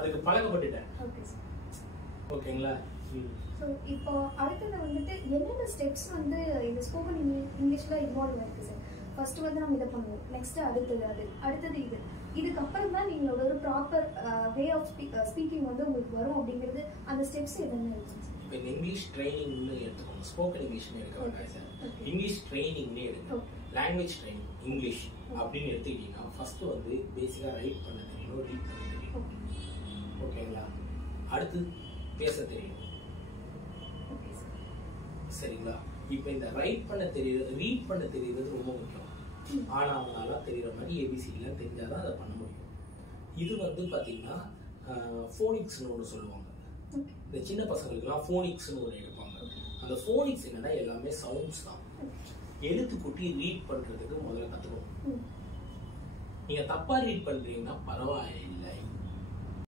அதுக்கு பழக்கப்பட்டுட்டேன். Okay sir. ஓகேங்களா? ஸோ இப்போ அடுத்தது வந்துட்டு என்னென்ன ஸ்டெப்ஸ் வந்து இந்த ஸ்போக்கன் இங்கிலீஷ்ல இன்வால்வ் ஆயிருக்கு சார்? ஃபர்ஸ்ட் வந்து நம்ம இதை பண்ணுவோம், நெக்ஸ்ட் அடுத்தது இது, இதுக்கப்புறம் தான் நீங்களோட ஒரு ப்ராப்பர் வே ஆஃப் ஸ்பீக்கிங் வந்து உங்களுக்கு வரும் அப்படிங்கிறது அந்த ஸ்டெப்ஸ் என்னென்ன இருக்கு சார்? இப்போ இங்கிலீஷ் ட்ரைனிங்னு எடுத்துக்கோங்க, ஸ்போக்கன் இங்கிலீஷ்னு எடுக்க வேண்டாம் சார், இங்கிலீஷ் ட்ரைனிங்னே எடுங்க. லாங்குவேஜ் ட்ரைனிங் இங்கிலீஷ் அப்படின்னு எடுத்துக்கிட்டீங்கன்னா ஃபர்ஸ்ட் வந்து பேசிக்காக ரைட் பண்ண தெரியணும், ரீட் பண்ண தெரியணும். ஓகேங்களா? அடுத்து பேச தெரியும். சரிங்களா? இப்போ இந்த ரைட் பண்ண தெரியுறது, ரீட் பண்ண தெரியுறது ரொம்ப முக்கியம். ஆனா அவனால தெரியுற மாதிரி ஏபிசிலாம் தெரிஞ்சாதான் அதை பண்ண முடியும். இது வந்து பார்த்தீங்கன்னா ஃபோனிக்ஸ்னு ஒன்று சொல்லுவாங்க. இந்த சின்ன பசங்களுக்குலாம் ஃபோனிக்ஸ்னு ஒன்று எடுப்பாங்க. அந்த ஃபோனிக்ஸ் என்னன்னா எல்லாமே சவுண்ட்ஸ் தான். எழுத்து கூட்டி ரீட் பண்றதுக்கு முதல்ல கற்றுக்கணும். நீங்க தப்பா ரீட் பண்றீங்கன்னா பரவாயில்லை,